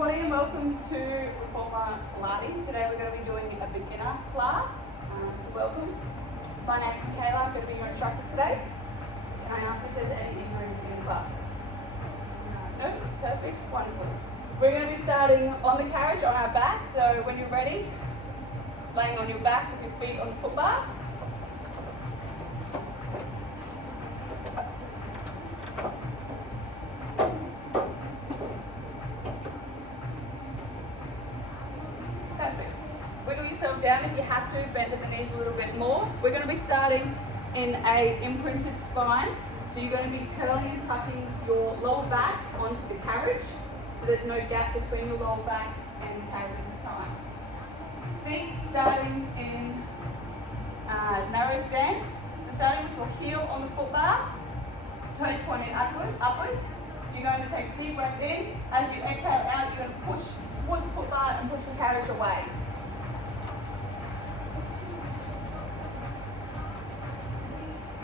morning and welcome to Reformer Pilates. Today we're going to be doing a beginner class. So welcome. My name's Michaela. I'm going to be your instructor today. Can I ask if there's any injuries in the class? No? Perfect. Wonderful. We're going to be starting on the carriage on our back. So when you're ready, laying on your backs with your feet on the foot bar. Perfect. Wiggle yourself down if you have to, bend at the knees a little bit more. We're going to be starting in a imprinted spine. So you're going to be curling and tucking your lower back onto the carriage. So there's no gap between your lower back and the carriage this time. Feet starting in narrow stance. So starting with your heel on the foot bar, toes pointing upwards. You're going to take a deep breath in. As you exhale out, you're going to push towards the foot bar and push the carriage away.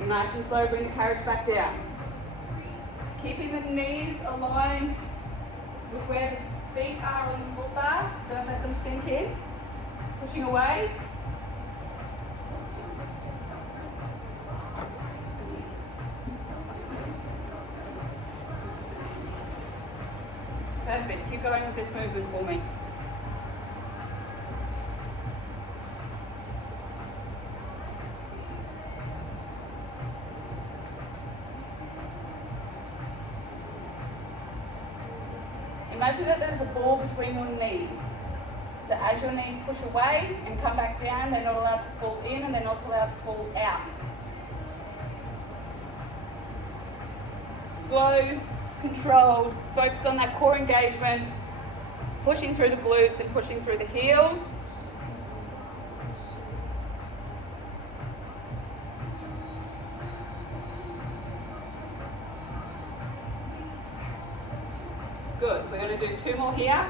Nice and slow, bring the carriage back down. Keeping the knees aligned with where the feet are on the foot bar. Don't let them sink in. Pushing away. Perfect. Keep going with this movement for me. Imagine that there's a ball between your knees. So as your knees push away and come back down, they're not allowed to fall in and they're not allowed to fall out. Slow, controlled, focus on that core engagement, pushing through the glutes and pushing through the heels. Good. We're going to do 2 more here.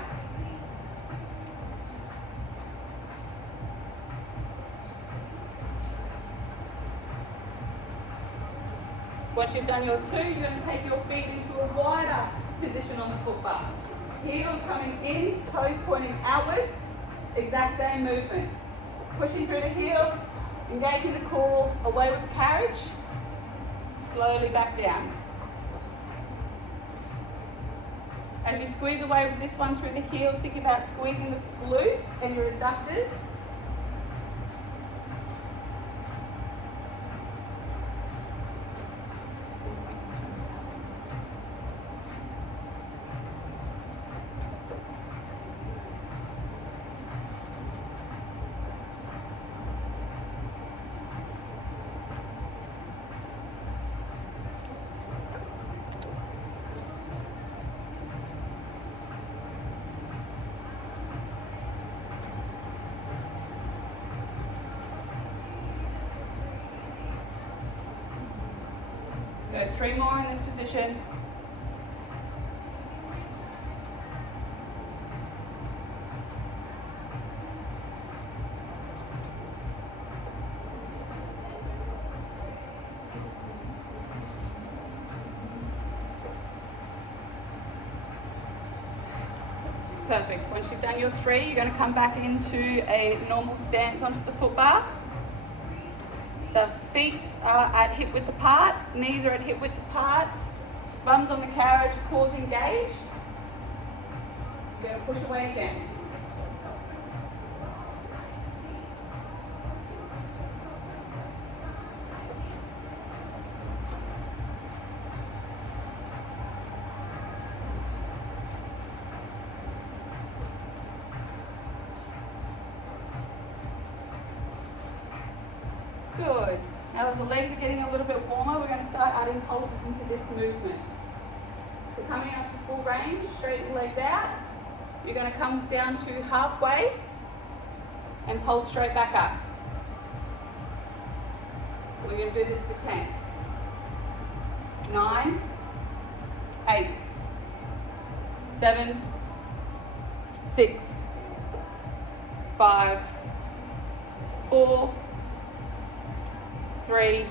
Once you've done your 2, you're going to take your feet into a wider position on the foot bar. Heels coming in, toes pointing outwards. Exact same movement. Pushing through the heels, engaging the core, away with the carriage. Slowly back down. As you squeeze away with this one through the heels, think about squeezing the glutes and your adductors. Go 3 more in this position. Perfect. Once you've done your 3, you're going to come back into a normal stance onto the foot bar. So feet are at hip width apart, knees are at hip width apart, bums on the carriage, cores engaged. You're going to push away again. Good. Now as the legs are getting a little bit warmer, we're going to start adding pulses into this movement. So coming up to full range, straighten the legs out. You're going to come down to halfway and pulse straight back up. We're going to do this for 10, 9, 8, 7, 6, 5, 4, 3,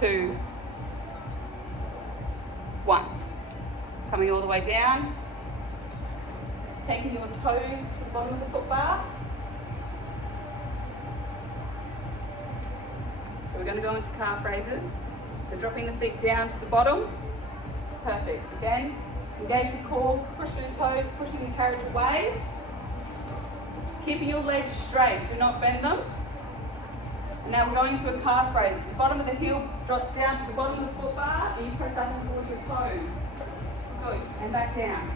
2, 1. Coming all the way down. Taking your toes to the bottom of the foot bar. So we're going to go into calf raises. So dropping the feet down to the bottom. Perfect. Again, engage the core, push through the toes, pushing the carriage away. Keeping your legs straight, do not bend them. And now we're going to a calf raise. The bottom of the heel drops down to the bottom of the foot bar and you press up and towards your toes. Good. And back down.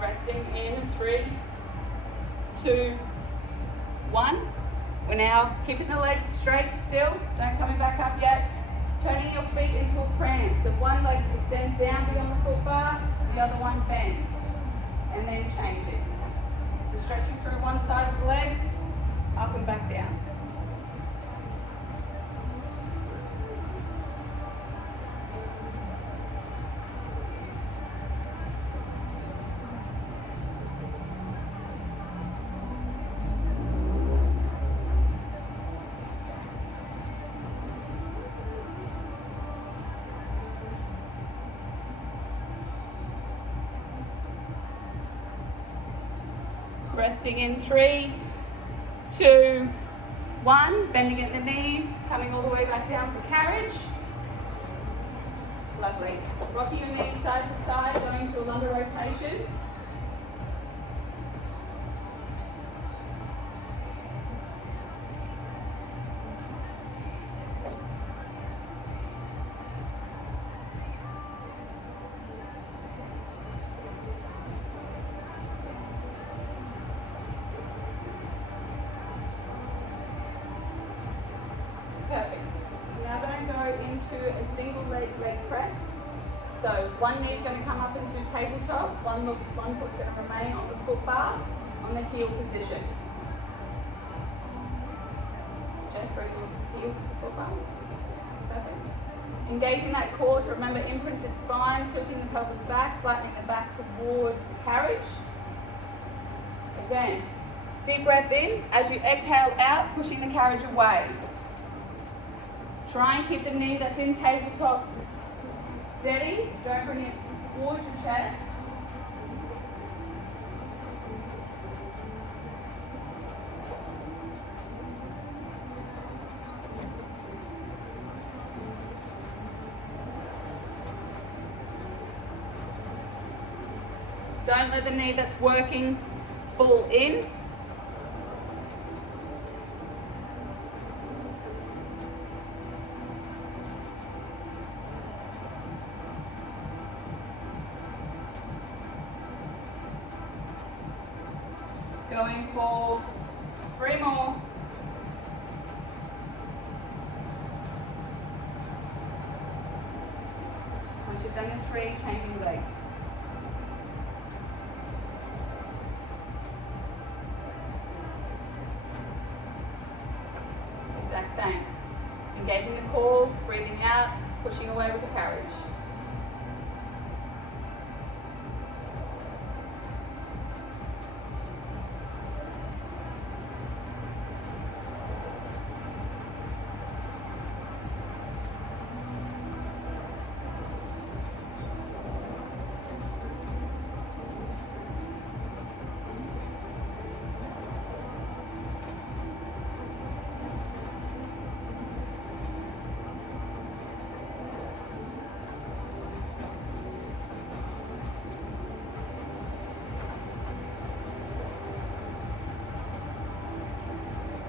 Resting in 3, 2, 1. We're now keeping the legs straight still. Don't coming back up yet. Turning your feet into a prance. So one leg extends down beyond the foot bar, the other one bends. And then change it. So stretching through one side of the leg, up and back down. Resting in 3, 2, 1. Bending at the knees, coming all the way back down for carriage. Lovely. Rocking your knees side to side, going to a lumbar rotation. Perfect. Now going to go into a single leg press. So one knee is going to come up into tabletop, one foot's going to remain on the foot bar on the heel position. Just bring your heel to the foot bar. Perfect. Engaging that core, so remember imprinted spine, tilting the pelvis back, flattening the back towards the carriage. Again, deep breath in. As you exhale out, pushing the carriage away. Try and keep the knee that's in tabletop steady. Don't bring it towards your chest. Don't let the knee that's working fall in. Going for 3 more. Once you've done your 3, changing legs. Exact same. Engaging the core, breathing out, pushing away with the carriage.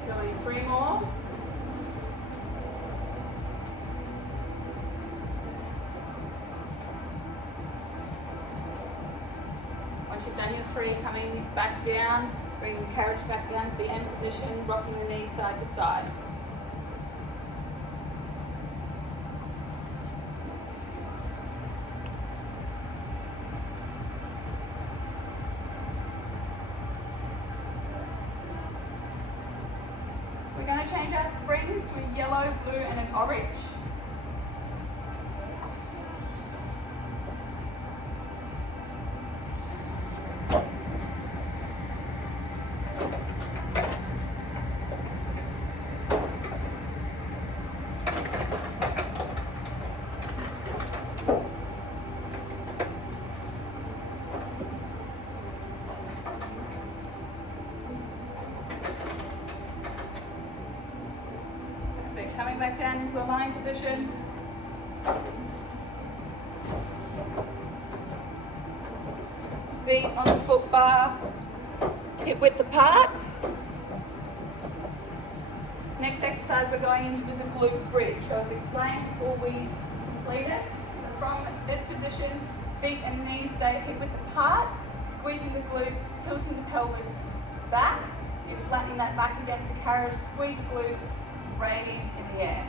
Going 3 more. Once you've done your 3, coming back down, bringing the carriage back down to the end position, rocking the knees side to side. blue and an orange. Coming back down into a lying position. Feet on the foot bar, hip width apart. Next exercise, we're going into is a glute bridge. So as explained before we complete it. So from this position, feet and knees stay hip width apart, squeezing the glutes, tilting the pelvis back. You're flattening that back against the carriage, squeeze the glutes, raise in the air.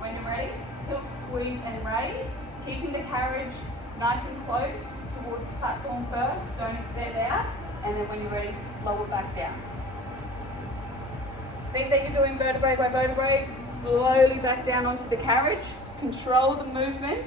When you're ready, tilt, squeeze and raise, keeping the carriage nice and close towards the platform first, don't extend out, and then when you're ready, lower back down. Think that you're doing vertebrae by vertebrae, slowly back down onto the carriage, control the movement.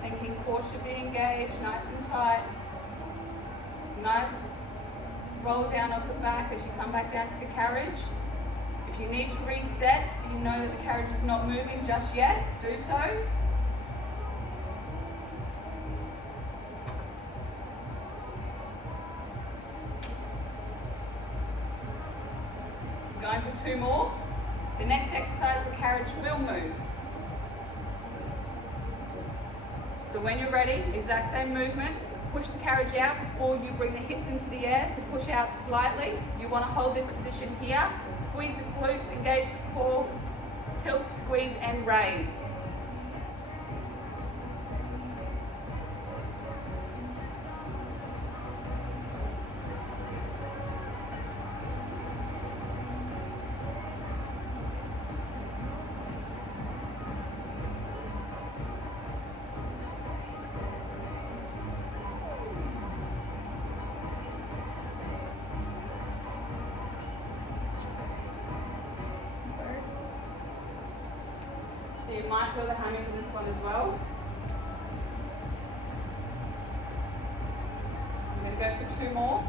Thinking core should be engaged, nice and tight. Nice roll down of the back as you come back down to the carriage. If you need to reset, you know that the carriage is not moving just yet, do so. Going for 2 more. The next exercise, the carriage will move. So when you're ready, exact same movement, push the carriage out before you bring the hips into the air, so push out slightly. You want to hold this position here, squeeze the glutes, engage the core, tilt, squeeze and raise. So you might feel the hammers in this one as well. I'm going to go for 2 more.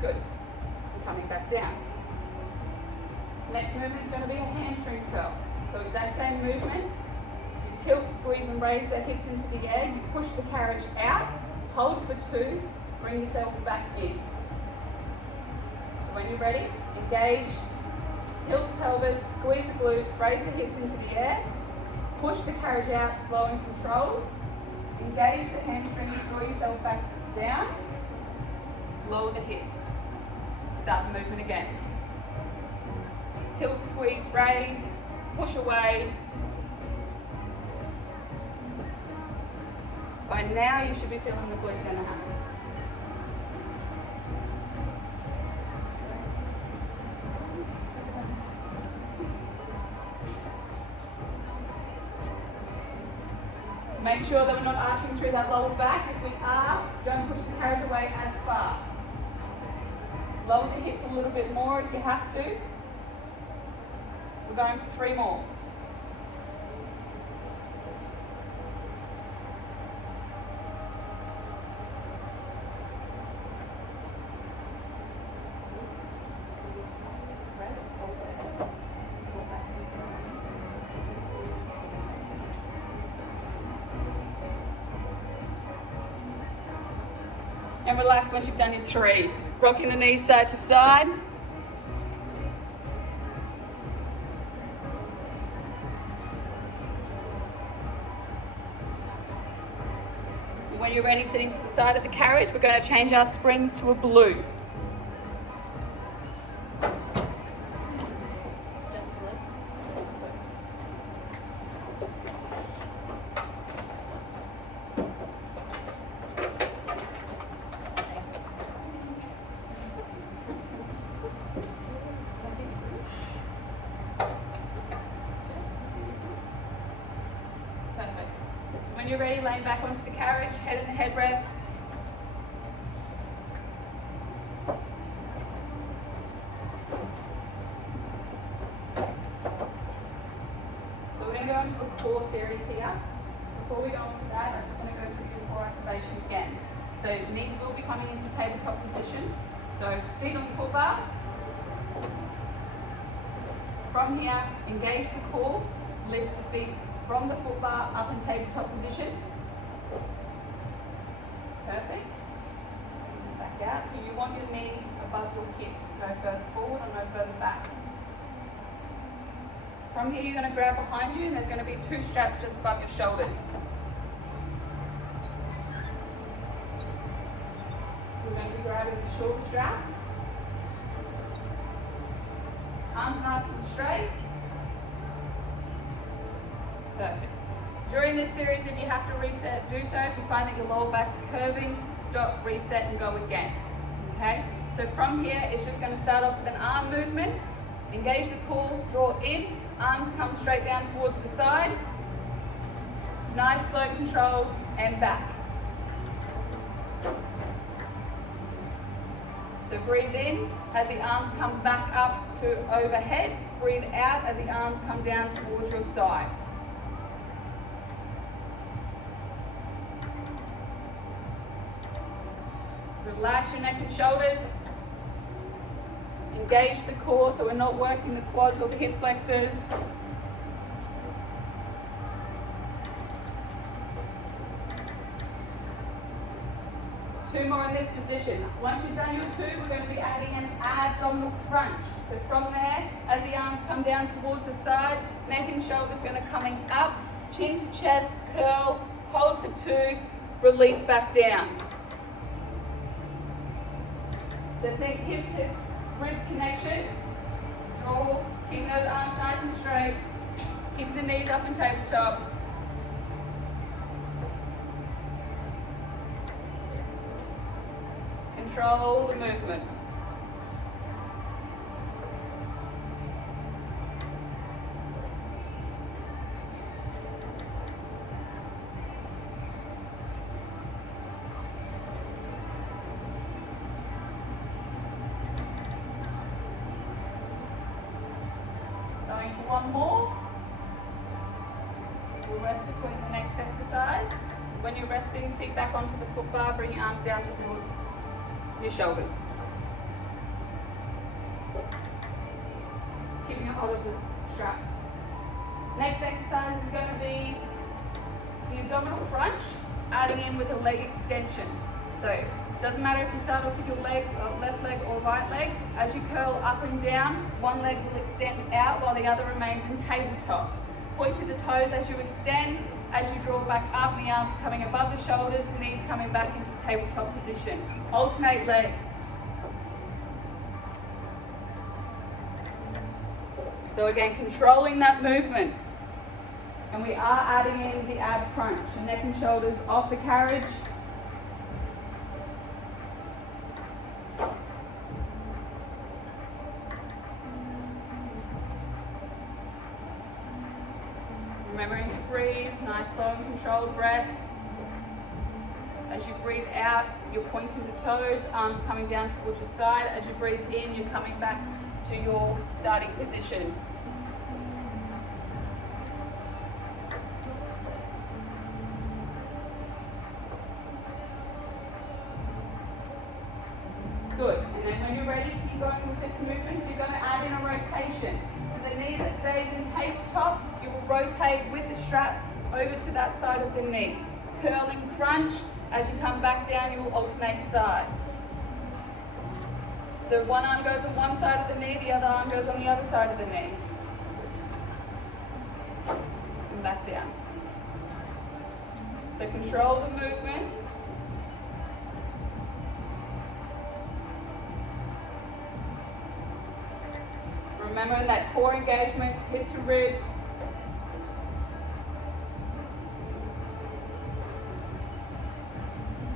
Good. And coming back down. Next movement is going to be a hamstring curl. So exact same movement. You tilt, squeeze and raise the hips into the air. You push the carriage out, hold for 2, bring yourself back in. So when you're ready, engage, tilt the pelvis, squeeze the glutes, raise the hips into the air, push the carriage out, slow and controlled, engage the hamstrings, draw yourself back down, lower the hips. Start the movement again. Tilt, squeeze, raise, push away. By now you should be feeling the glutes and the hammers. Make sure that we're not arching through that lower back. If we are, don't push the carriage away as far. Lower the hips a little bit more if you have to. We're going for 3 more. And relax once you've done your 3. Rocking the knees side to side. When you're ready, sitting to the side of the carriage, we're going to change our springs to a blue. Just blue. when you're ready, laying back onto the carriage, head in the headrest. So we're going to go into a core series here. Before we go into that, I just want to go through your core activation again. So knees will be coming into tabletop position. So feet on the foot bar. From here, engage the core, lift the feet from the foot bar up in tabletop position. Perfect. Back out. So you want your knees above your hips. No further forward or no further back. From here, you're going to grab behind you and there's going to be 2 straps just above your shoulders. We're going to be grabbing the shoulder straps. Arms nice and straight. Perfect. During this series, if you have to reset, do so. If you find that your lower back's curving, stop, reset, and go again. Okay? So from here, it's just going to start off with an arm movement. Engage the core, draw in, arms come straight down towards the side. Nice, slow control, and back. So breathe in as the arms come back up to overhead. Breathe out as the arms come down towards your side. Relax your neck and shoulders. Engage the core so we're not working the quads or the hip flexors. Two more in this position. Once you've done your 2, we're going to be adding an abdominal crunch. So from there, as the arms come down towards the side, neck and shoulders going to coming up, chin to chest, curl, hold for 2, release back down. So think hip to rib connection. Draw, keep those arms nice and straight. Keep the knees up in tabletop. Control the movement. Going for one more. We'll rest between the next exercise. When you're resting, feet back onto the foot bar, bring your arms down towards your shoulders. Keeping a hold of the straps. Next exercise is going to be the abdominal crunch, adding in with a leg extension. So it doesn't matter if you start off with your leg, left leg or right leg. As you curl up and down, one leg will extend out while the other remains in tabletop. Point to the toes as you extend. As you draw back up, the arms coming above the shoulders, the knees coming back into tabletop position. Alternate legs. So again, controlling that movement. And we are adding in the ab crunch. Neck and shoulders off the carriage. Remembering to breathe, nice, slow and controlled breaths. As you breathe out, you're pointing the toes, arms coming down towards your side. As you breathe in, you're coming back to your starting position. Good. And then when you're ready, keep going with this movement. You're going to add in a rotation. So the knee that stays in tabletop, you will rotate with the straps over to that side of the knee. Curling crunch. As you come back down, you will alternate sides. So one arm goes on one side of the knee, the other arm goes on the other side of the knee. And back down. So control the movement. Remember that core engagement, hip to rib.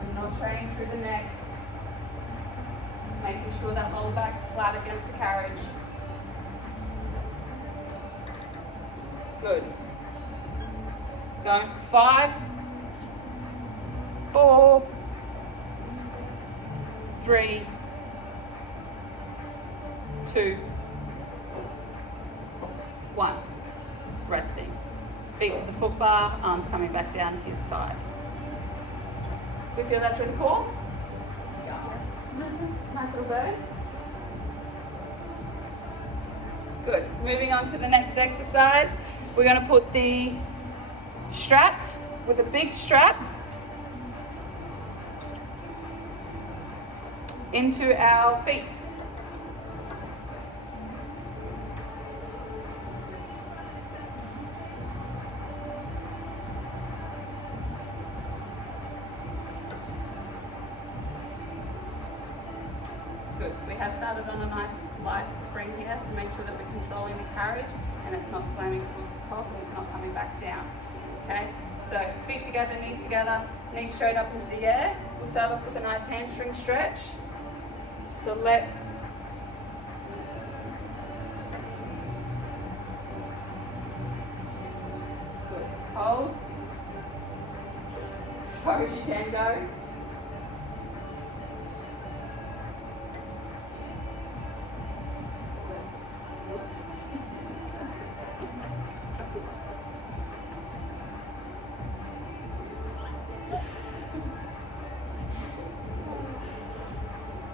And not straining through the neck. Making sure that lower back's flat against the carriage. Good. Going for 5. 4, 3, 2, 1. Resting. Feet to the foot bar, arms coming back down to your side. We feel that's really cool? Yeah. Nice little bird. Good. Moving on to the next exercise. We're going to put the straps with a big strap into our feet. Good. We have started on a nice light spring here, so make sure that we're controlling the carriage and it's not slamming towards the top and it's not coming back down. Okay? So feet together, knees straight up into the air. We'll start off with a nice hamstring stretch. So good. Hold. As far as you can go.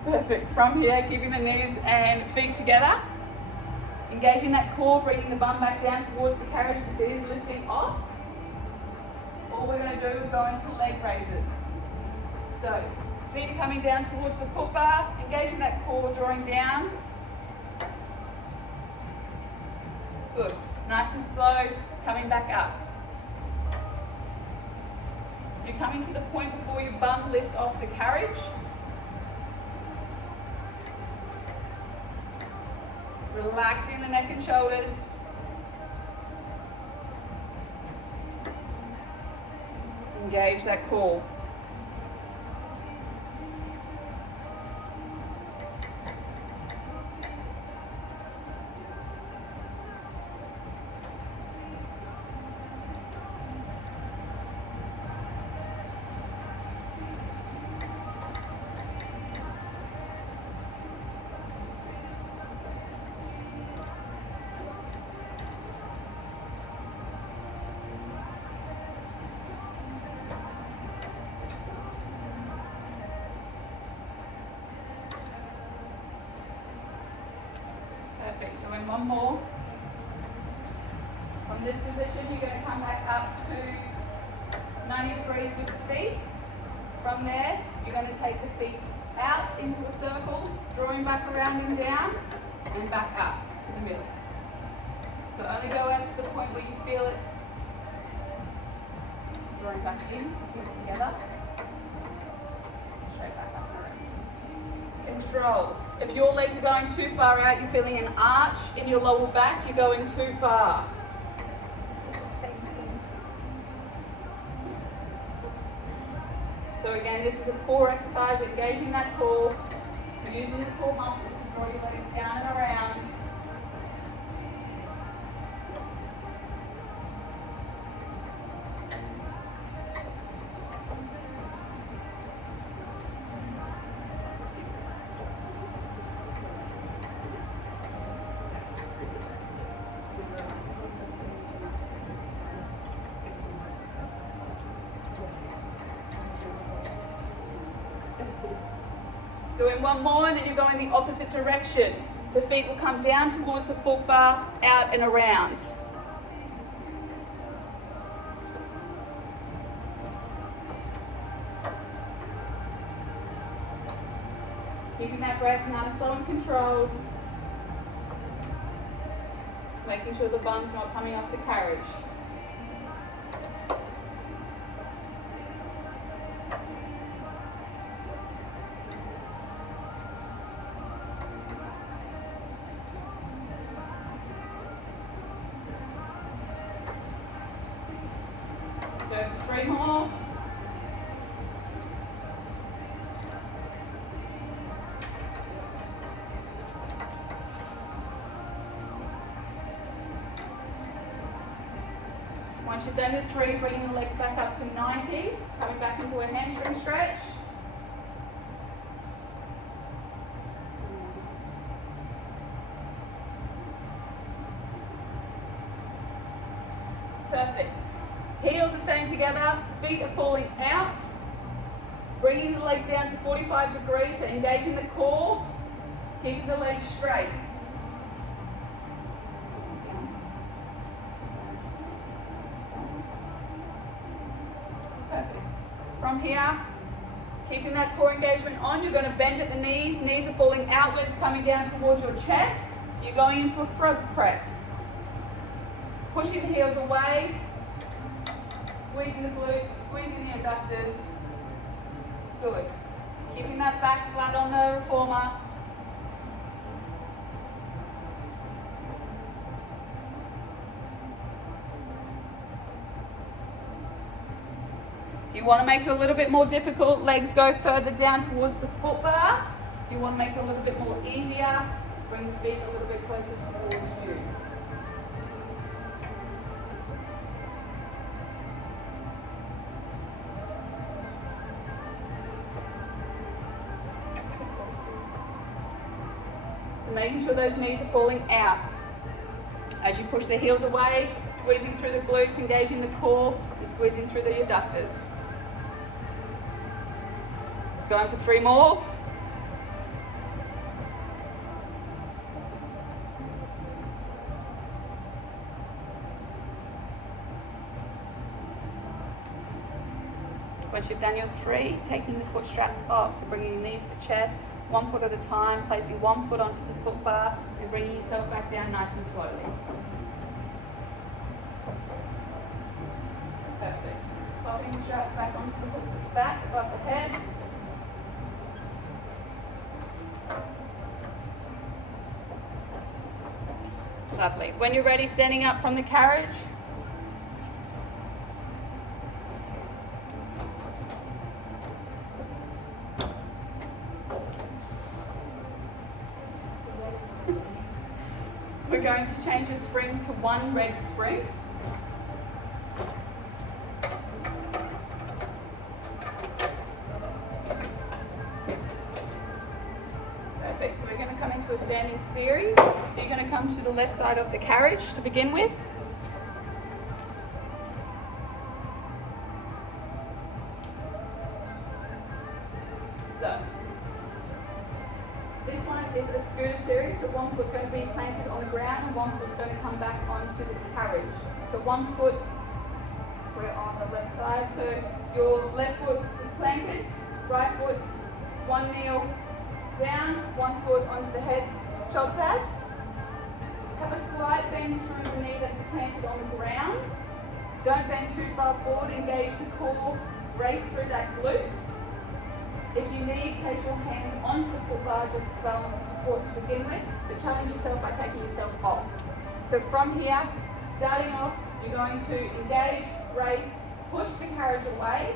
Perfect. From here, keeping the knees and feet together. Engaging that core, bringing the bum back down towards the carriage, the feet is lifting off. All we're going to do is go into leg raises. So, feet are coming down towards the foot bar, engaging that core, drawing down. Good. Nice and slow, coming back up. You're coming to the point before your bum lifts off the carriage. Relaxing the neck and shoulders. Engage that core. Perfect. Doing one more. From this position, you're going to come back up to 90 degrees with the feet. From there, you're going to take the feet out into a circle, drawing back around and down, and back up to the middle. So only go out to the point where you feel it. Drawing back in, feet together. Straight back up and around. Control. If your legs are going too far out, you're feeling an arch in your lower back, you're going too far. So again, this is a core exercise, engaging that core, using the core muscles to draw your legs down and around. Doing one more, and then you're going the opposite direction. So feet will come down towards the foot bar, out and around. Keeping that breath nice, slow and controlled. Making sure the bum's not coming off the carriage. Go for 3 more. Once you've Done with 3, bringing the legs back up to 90, coming back into a hamstring stretch. Perfect. Heels are staying together, feet are falling out. Bringing the legs down to 45 degrees, so engaging the core, keeping the legs straight. Perfect. From here, keeping that core engagement on, you're going to bend at the knees. Knees are falling outwards, coming down towards your chest. So you're going into a frog press. Pushing the heels away, squeezing the glutes, squeezing the adductors. Good. Keeping that back flat on the reformer. If you want to make it a little bit more difficult, legs go further down towards the foot bar. If you want to make it a little bit more easier, bring the feet a little bit closer towards you. Making sure those knees are falling out. As you push the heels away, squeezing through the glutes, engaging the core, and squeezing through the adductors. Going for 3 more. Once you've done your 3, taking the foot straps off, so bringing your knees to chest, 1 foot at a time, placing 1 foot onto the foot bar and bringing yourself back down nice and slowly. Perfect. Popping the straps back onto the hooks at the back, above the head. Lovely. When you're ready, standing up from the carriage. We're going to change the springs to 1 red spring. Perfect. So we're going to come into a standing series. So you're going to come to the left side of the carriage to begin with. So this one is a scooter series, so 1 foot's going to be planted on the ground and 1 foot's going to come back onto the carriage. So 1 foot, we're on the left side, so your left foot is planted, right foot, 1 kneel down, 1 foot onto the head, shoulder pads. Have a slight bend through the knee that's planted on the ground. Don't bend too far forward, engage the core, brace through that glute. If you need, place your hands onto the foot bar just for balance and support to begin with, but challenge yourself by taking yourself off. So from here, starting off, you're going to engage, brace, push the carriage away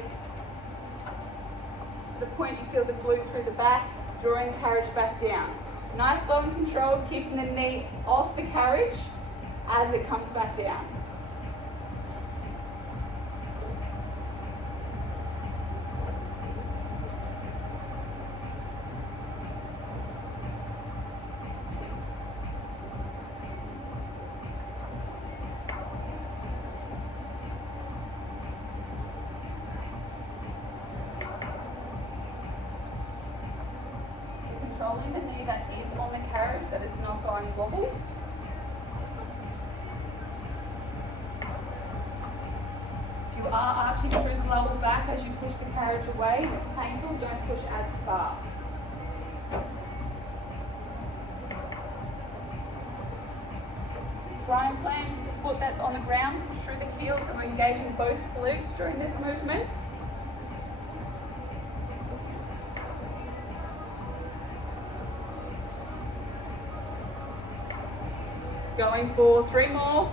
to the point you feel the glute through the back, drawing the carriage back down. Nice, slow and controlled, keeping the knee off the carriage as it comes back down. Controlling the knee that is on the carriage, that is not going wobbles. If you are arching through the lower back as you push the carriage away and it's painful, don't push as far. Try and plant the foot that's on the ground, push through the heels, so we're engaging both glutes during this movement. Going for 3 more.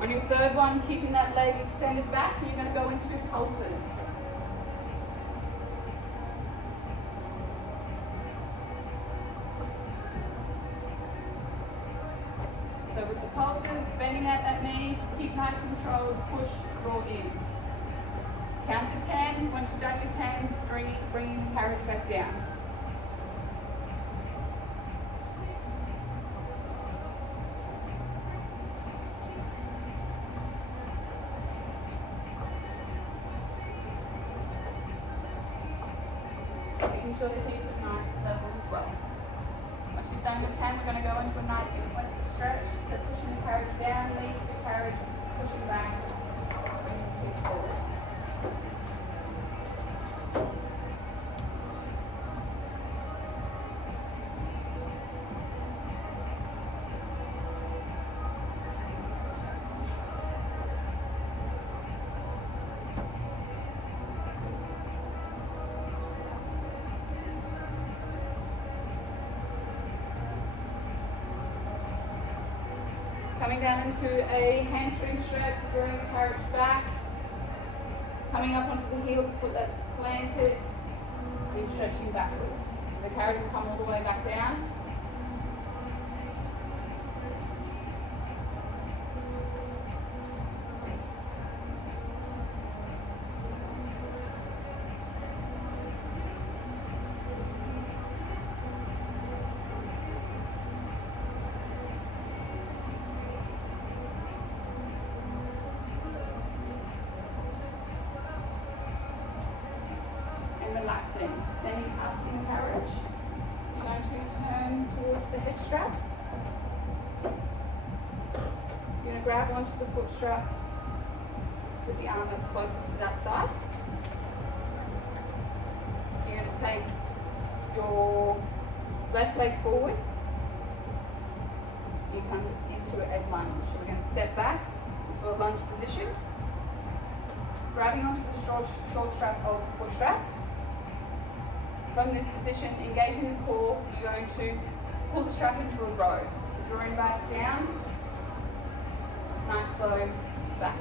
On your 3rd one, keeping that leg extended back, you're going to go in 2 pulses. with the pulses, bending at that knee, keep nice control, push, draw in. Count to 10. Once you've done your 10, bring the carriage back down. Making sure the hips are nice and level as well. Once you've done your 10, we're going to go into a nice inflexive stretch. So pushing the carriage down, lead to the carriage, pushing back, bring the hips forward. Coming down into a hamstring stretch, drawing the carriage back. Coming up onto the heel, the foot that's planted, and stretching backwards. So the carriage will come all the way back down. Relaxing, sending up in the carriage. You're going to turn towards the head straps. You're going to grab onto the foot strap with the arm that's closest to that side. You're going to take your left leg forward. You come into a lunge. We're going to step back into a lunge position. Grabbing onto the short strap of the foot straps. From this position, engaging the core, you're going to pull the strap into a row. So drawing back down, nice slow back.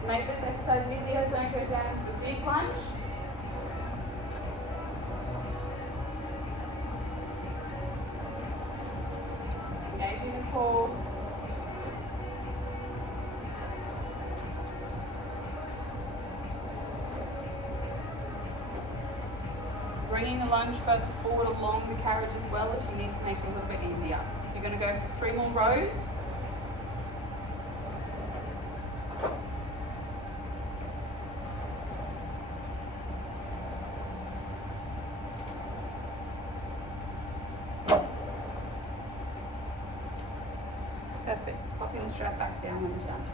To make this exercise easier, don't go down to the deep lunge. Engaging the core. Bringing the lunge further forward along the carriage as well if you need to make it a little bit easier. You're going to go for 3 more rows. Perfect. Popping the strap back down when you're done.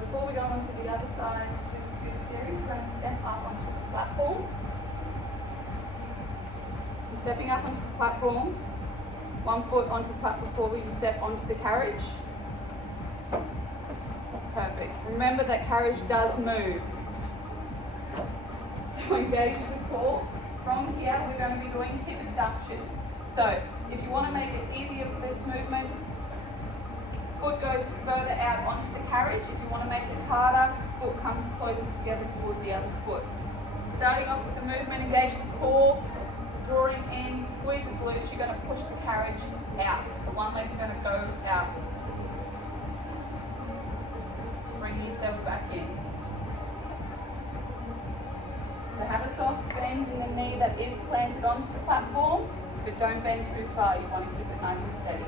Before we go on to the other side, series, we're going to step up onto the platform. So stepping up onto the platform, one foot onto the platform before we step onto the carriage. Perfect. Remember that carriage does move. So engage the core. From here, we're going to be doing hip abductions. So if you want to make it easier for this movement, foot goes further out onto the carriage. If you want to make it harder, foot comes closer together towards the other foot. So starting off with the movement, engage the core, drawing in, squeeze the glutes, you're going to push the carriage out. So one leg's going to go out. Bring yourself back in. So have a soft bend in the knee that is planted onto the platform, but don't bend too far. You want to keep it nice and steady.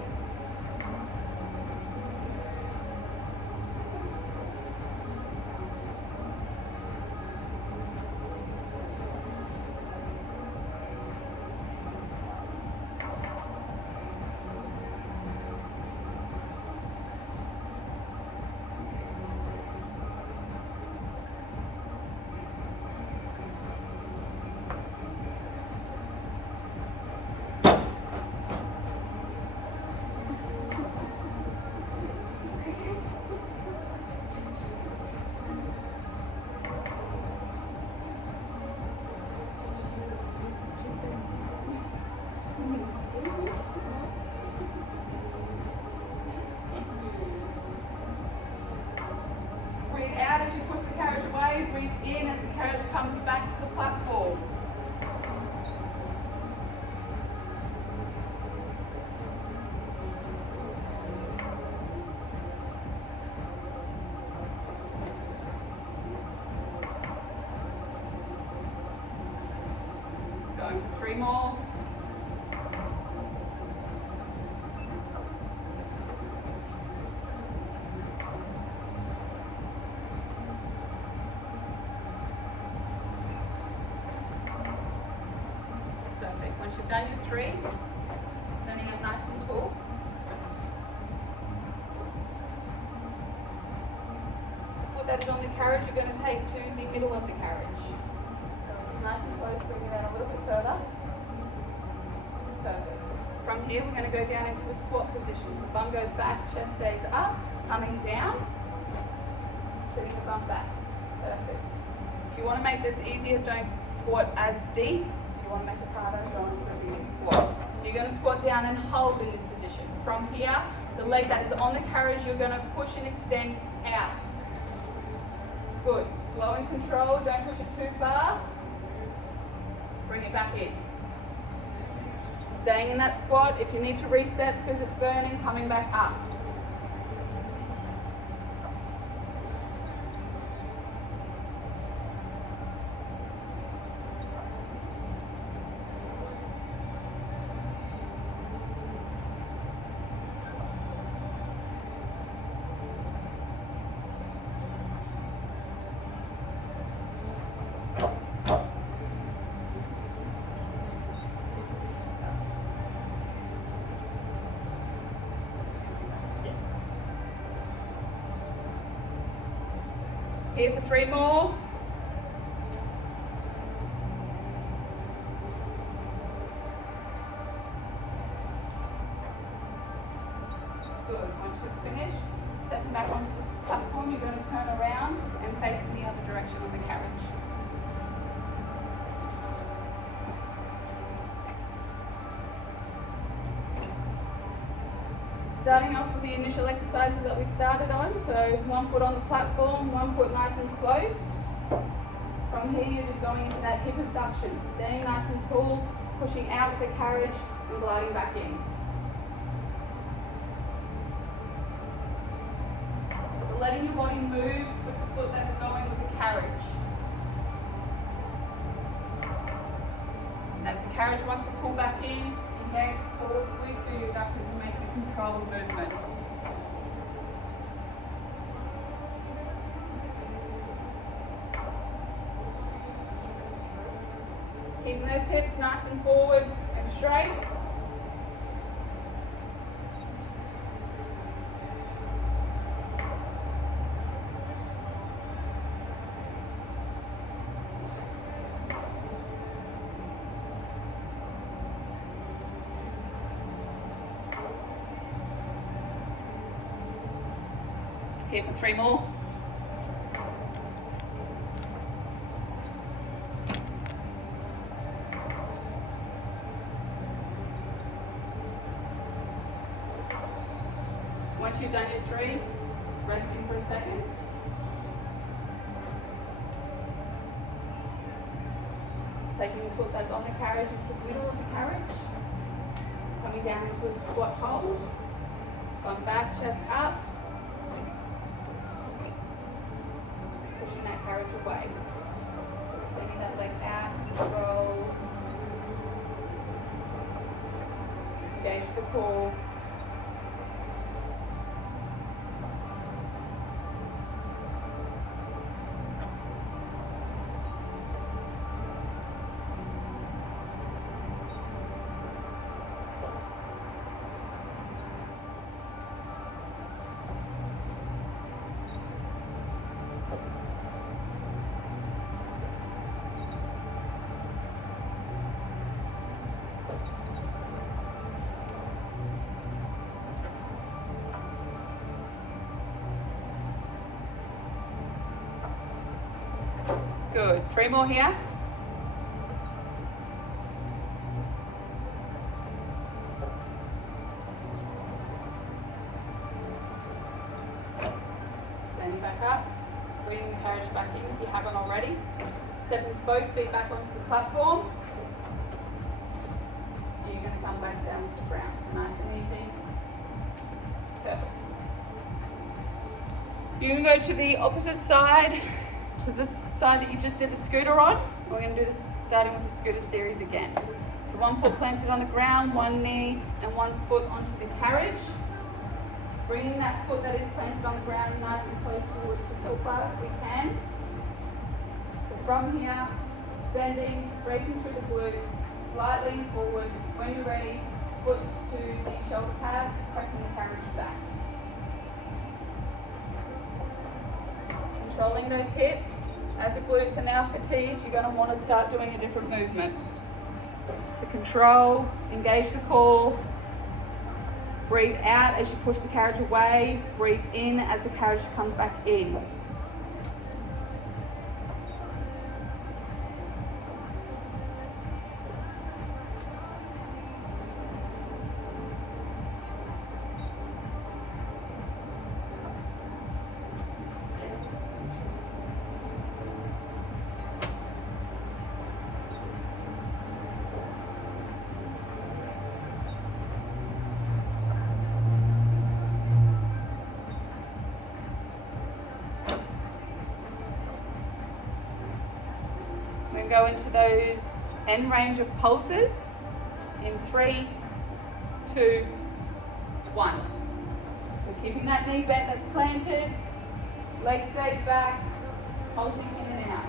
Breathe out as you push the carriage away. Breathe in as the carriage comes back to the platform. 3 more. Perfect. Once you've done your 3, standing up nice and tall. The foot that is on the carriage you're going to take to the middle of the carriage. So it's nice and close, bring it out a little bit further. Perfect. From here we're going to go down into a squat position. So bum goes back, chest stays up, coming down, setting the bum back. Perfect. If you want to make this easier, don't squat as deep. If you want to make it harder, go into a bigger squat. So you're going to squat down and hold in this position. From here, the leg that is on the carriage, you're going to push and extend out. Good. Slow and control, don't push it too far. Bring it back in. Staying in that squat. If you need to reset because it's burning, coming back up. Here for 3 more. Good. Once you've finished, stepping back onto the platform, you're going to turn around and face in the other direction of the carriage. Starting off with the initial exercises that we started on, so 1 foot on the platform, 1 foot nice and close. From here you're just going into that hip abduction, so staying nice and tall, pushing out with the carriage and gliding back in. So letting your body move with the foot that is going with the carriage. As the carriage wants to pull back in, engage, pull or squeeze through your abductors and make it a controlled movement. Keeping those hips nice and forward and straight. Here for 3 more. Once you've done your 3, resting for a second. Taking the foot that's on the carriage into the middle of the carriage. Coming down into a squat hold. Going back, chest up. Pushing that carriage away. So extending that leg out, roll. Engage the core. Good. 3 more here. Standing back up, bringing the carriage back in if you haven't already. Stepping both feet back onto the platform. And you're going to come back down to the ground. So nice and easy. Perfect. You can go to the opposite side, to the side that you just did the scooter on. We're going to do this starting with the scooter series again. So one foot planted on the ground, one knee and one foot onto the carriage. Bringing that foot that is planted on the ground nice and close towards the foot bar if we can. So from here, bending, bracing through the glute, slightly forward. When you're ready, foot to the shoulder pad, pressing the carriage back. Controlling those hips. As the glutes are now fatigued, you're going to want to start doing a different movement. So control, engage the core, breathe out as you push the carriage away, breathe in as the carriage comes back in. Go into those end range of pulses in 3, 2, 1. So keeping that knee bent that's planted, leg stays back, pulsing in and out.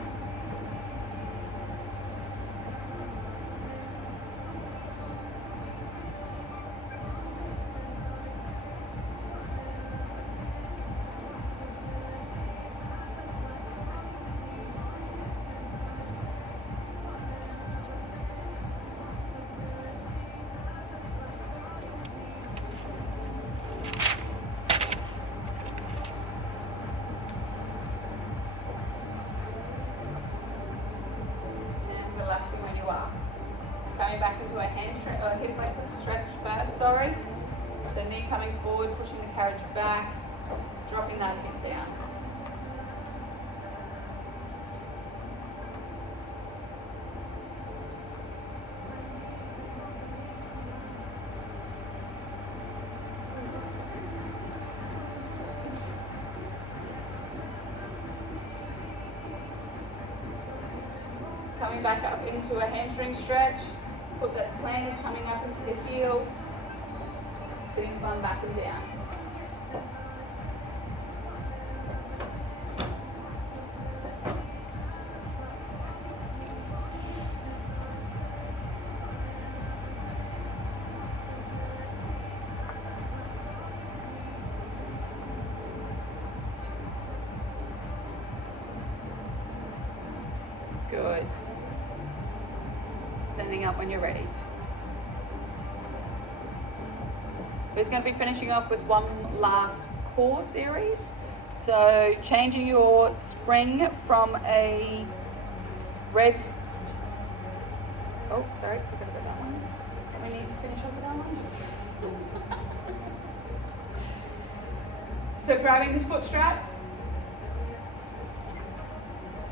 Coming back into a hip flexor stretch first, sorry. So knee coming forward, pushing the carriage back, dropping that hip down. Coming back up into a hamstring stretch. Foot that's planted, coming up into the heel, sitting the bum back and down. Good. Standing up when you're ready. We're going to be finishing off with one last core series. So changing your spring from a red, oh sorry, forgot about that one. Do we need to finish off with that one? So grabbing the foot strap,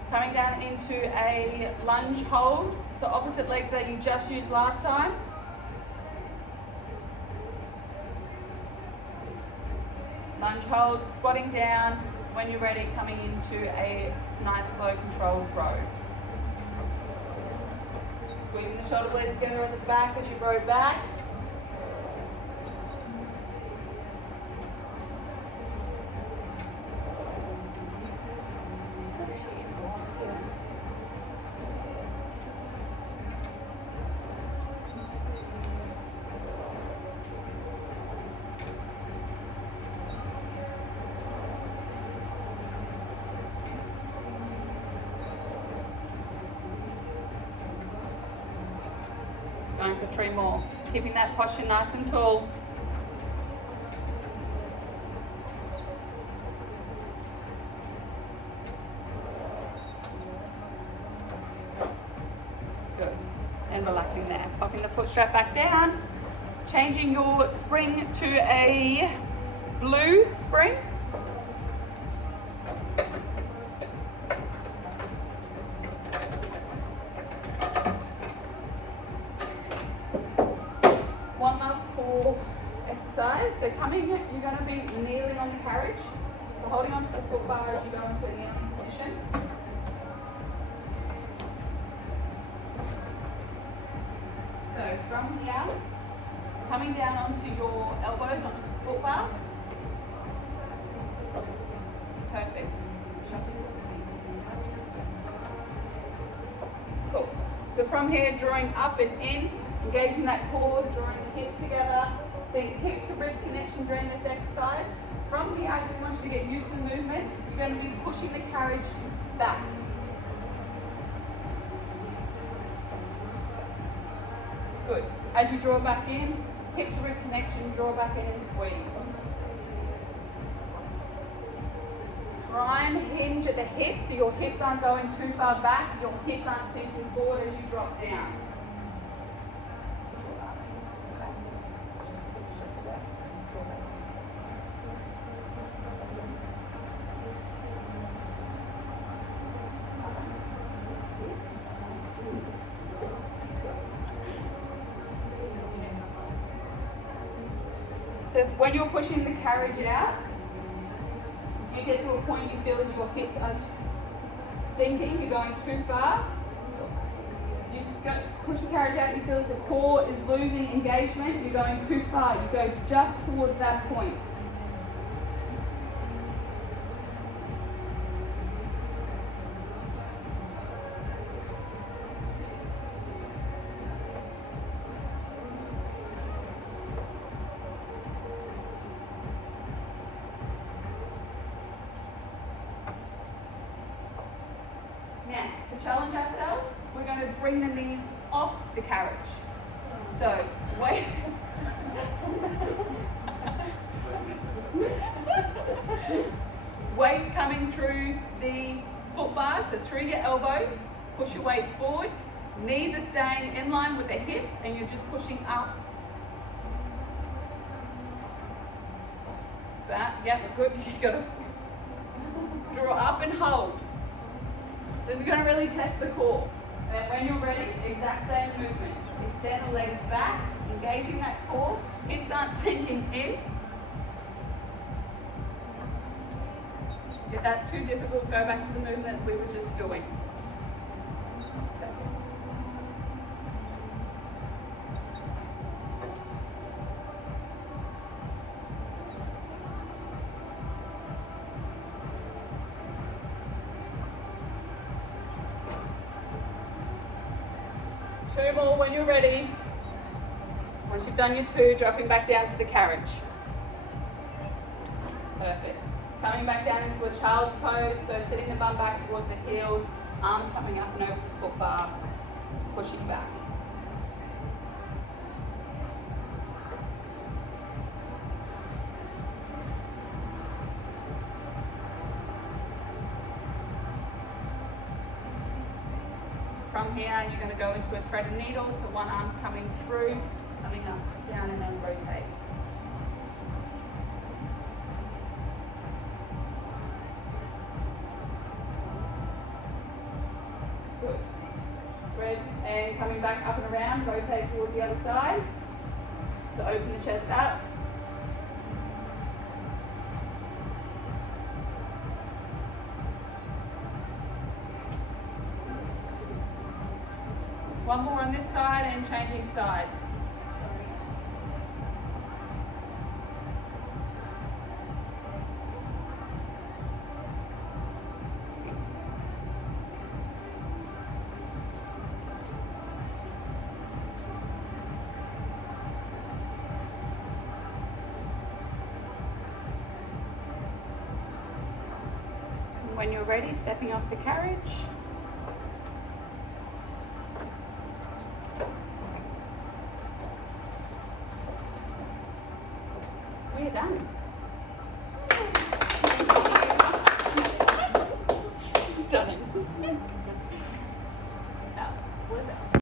coming down into a lunge hold. So opposite leg that you just used last time. Lunge hold, squatting down. When you're ready, coming into a nice slow controlled row. Squeezing the shoulder blades together at the back as you row back. Going for 3 more. Keeping that posture nice and tall. Good. And relaxing there. Popping the foot strap back down. Changing your spring to a blue spring. Exercise. So coming, you're going to be kneeling on the carriage. So holding onto the foot bar as you go into the kneeling position. from here, coming down onto your elbows, onto the foot bar. Perfect. Cool. So from here, drawing up and in, engaging that core, drawing the hips together, being hip to rib connection during this exercise. From here, I just want you to get used to the movement. You're going to be pushing the carriage back. Good. As you draw back in, hip to rib connection, draw back in and squeeze. Try and hinge at the hips so your hips aren't going too far back, your hips aren't sinking forward as you drop down. So when you're pushing the carriage out, you get to a point you feel as your hips are sinking, you're going too far. You push the carriage out, you feel as the core is losing engagement, you're going too far. You go just towards that point. Now, to challenge ourselves, we're going to bring the knees off the carriage. So, weight. Weights coming through the foot bar, so through your elbows, push your weight forward. Knees are staying in line with the hips and you're just pushing up. That, yeah, good. You've got to draw up and hold. So this is going to really test the core. And then when you're ready, exact same movement. Extend the legs back, engaging that core. Hips aren't sinking in. If that's too difficult, go back to the movement we were just doing. Two more when you're ready. Once you've done your two, dropping back down to the carriage. Perfect. Coming back down into a child's pose, so sitting the bum back towards the heels, arms coming up and over the foot bar, pushing back. From here, you're going to go into a thread and needle, so one arm's coming through, coming up, down, and then rotate. Good. Thread and coming back up and around, rotate towards the other side. So open the chest up. One more on this side and changing sides. And when you're ready, stepping off the carriage. We're done.